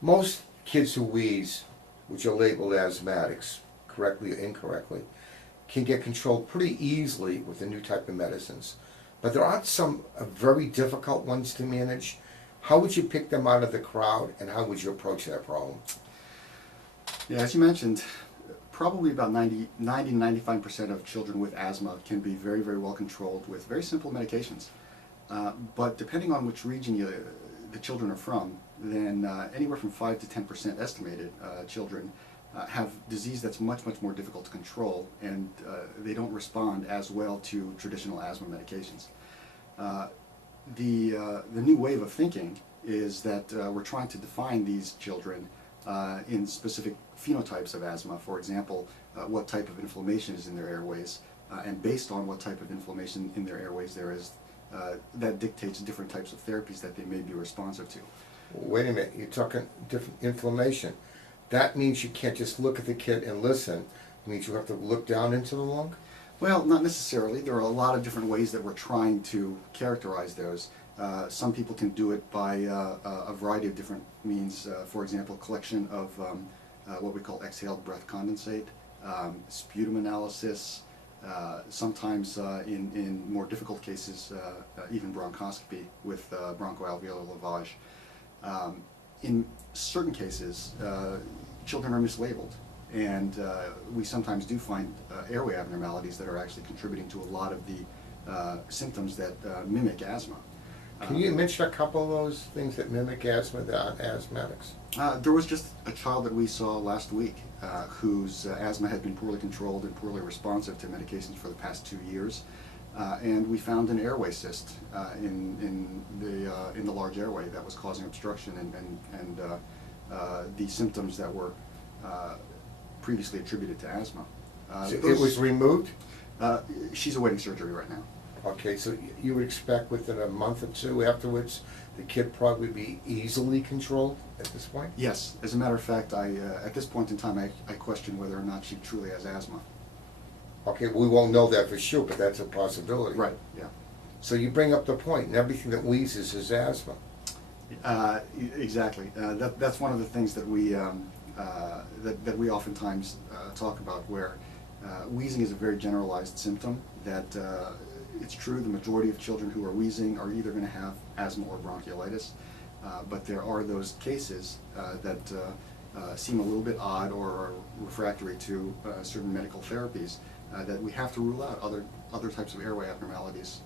Most kids who wheeze, which are labeled asthmatics, correctly or incorrectly, can get controlled pretty easily with the new type of medicines. But there are some very difficult ones to manage. How would you pick them out of the crowd, and how would you approach that problem? Yeah, as you mentioned, probably about 95% of children with asthma can be very, very well controlled with very simple medications. But depending on which region the children are from, then anywhere from 5 to 10% estimated children have disease that's much, much more difficult to control, and they don't respond as well to traditional asthma medications. The new wave of thinking is that we're trying to define these children in specific phenotypes of asthma. For example, what type of inflammation is in their airways, and based on what type of inflammation in their airways there is, that dictates different types of therapies that they may be responsive to. Wait a minute, you're talking different inflammation. That means you can't just look at the kid and listen. It means you have to look down into the lung? Well, not necessarily. There are a lot of different ways that we're trying to characterize those. Some people can do it by a variety of different means. For example, collection of what we call exhaled breath condensate, sputum analysis, sometimes in more difficult cases, even bronchoscopy with bronchoalveolar lavage. In certain cases, children are mislabeled, and we sometimes do find airway abnormalities that are actually contributing to a lot of the symptoms that mimic asthma. Can you mention a couple of those things that mimic asthma that aren't asthmatics? There was just a child that we saw last week whose asthma had been poorly controlled and poorly responsive to medications for the past 2 years, and we found an airway cyst in the large airway that was causing obstruction and the symptoms that were previously attributed to asthma. So it was removed? She's awaiting surgery right now. Okay, so you would expect within a month or two afterwards the kid probably be easily controlled at this point? Yes. As a matter of fact, at this point in time, I question whether or not she truly has asthma. Okay, we won't know that for sure, but that's a possibility. Right, yeah. So you bring up the point, and everything that wheezes is asthma. Exactly. That's one of the things that we oftentimes talk about, where wheezing is a very generalized symptom that it's true the majority of children who are wheezing are either going to have asthma or bronchiolitis, but there are those cases that seem a little bit odd or are refractory to certain medical therapies that we have to rule out. Other types of airway abnormalities